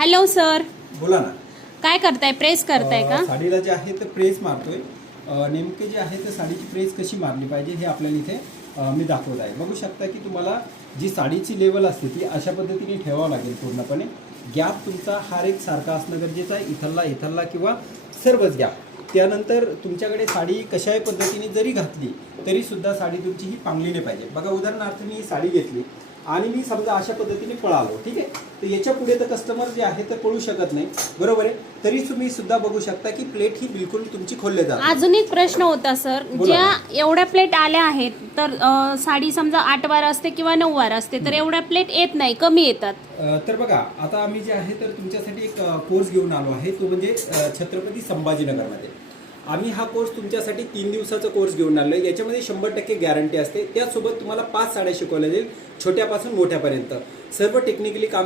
Hello sir, बोला ना. काय करताय? प्रेस करताय का? साडीला जे आहे ते प्रेस मारतोय. नेमके जे आहे ते साडीची प्रेस कशी मारली पाहिजे हे आपल्याला इथे मी दाखवत आहे. बघू शकता की तुम्हाला जी साडीची लेवल असते ती अशा पद्धतीने ठेवावं लागेल. पूर्णपणे गॅप तुमचा हर एक सारखा असणं गरजेचं आहे. इथला किंवा सर्वच गॅप. त्यानंतर तुमच्याकडे साडी कशाही पद्धतीने जरी घातली तरी सुद्धा साडी तुमची ही पांगली नाही पाहिजे. बघा, उदाहरणार्थ मी ही साडी घेतली आणि मी समजा अशा पद्धतीने पळालो, ठीक आहे, तर याच्या पुढे तर कस्टमर जे आहे ते पळू शकत नाही, बरोबर आहे. तरी तुम्ही सुद्धा बघू शकता की प्लेट ही बिलकुल तुमची खोलले जाते. अजून एक प्रश्न होता सर, ज्या एवढ्या प्लेट आल्या आहेत तर साडी समजा 8 वार असते किंवा 9 वार असते तर एवढ्या प्लेट येत नाही, कमी येतात. तर बघा, आता आम्ही जे आहे तर तुमच्यासाठी एक कोर्स घेऊन आलो आहे. तो म्हणजे छत्रपती संभाजीनगरमध्ये आम्ही हा कोर्स तुमच्यासाठी 3 दिवसाचा कोर्स घेऊन आलो आहे. याच्यामध्ये 100% गॅरंटी असते. त्याचसोबत तुम्हाला 5 साड्या शिकवल्या जाईल, छोट्यापासून मोठ्यापर्यंत. सर्व टेक्निकली काम